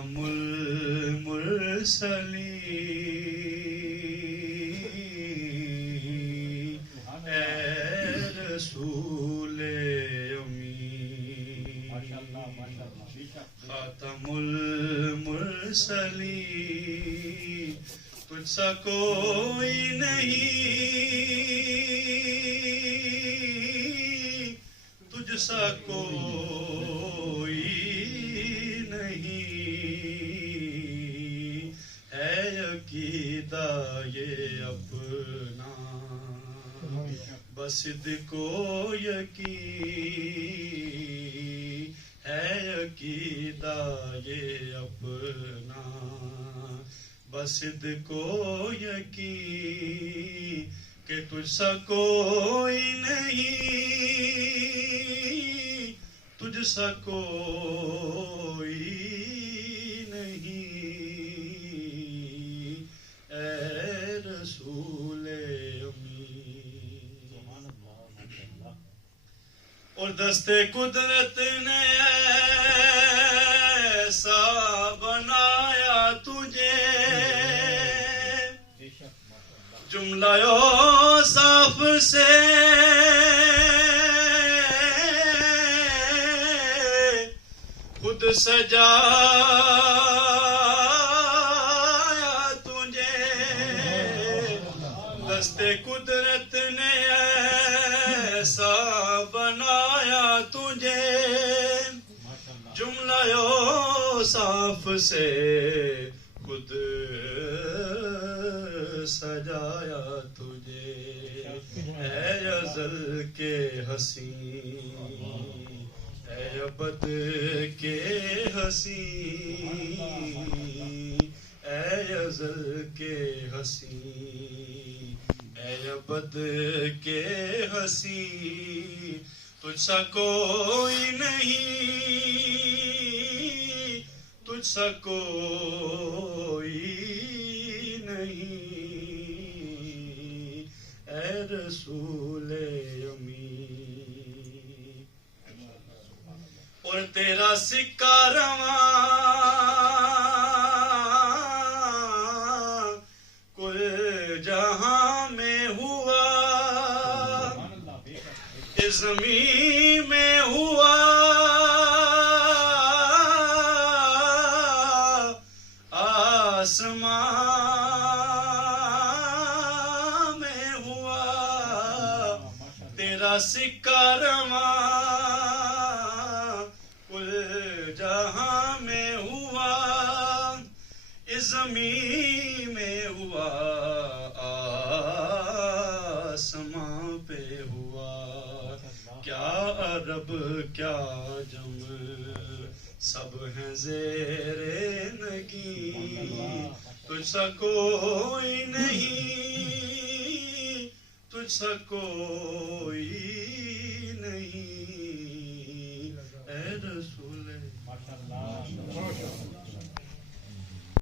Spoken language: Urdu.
خاتم المرسلین اے رسول امین خاتم المرسلین تجھ سا کوئی نہیں تجھ سا کوئی نہیں ہے عقیدہ یہ اپنا بس صدق و یقین ہے عقیدہ یہ اپنا بس صدق و یقین کہ تجھ سا کوئی نہیں تجھ سا کوئی نہیں اے رسول امین اور دستے قدرت نے ایسا بنایا تجھے جملہ اوصاف سے خود سجایا تجھے دستے قدرت نے ایسا بنایا تجھے جملہ اوصاف سے خود سجایا تجھے اے ازل کے حسین اے ابد کے حسین اے ازل کے حسین اے ابد کے حسین تجھ سا کوئی نہیں تجھ سا کوئی نہیں اے رسول امین اور تیرا سکہ رواں کل جہاں میں ہوا اس زمین میں ہوا آسمان میں ہوا تیرا سکہ رواں کل جہاں میں ہوا اس زمین میں ہوا آسمان پہ ہوا کیا عرب کیا جم سب ہیں زیر نگین تجھ سا کوئی نہیں تجھ سا کوئی نہیں اے رسول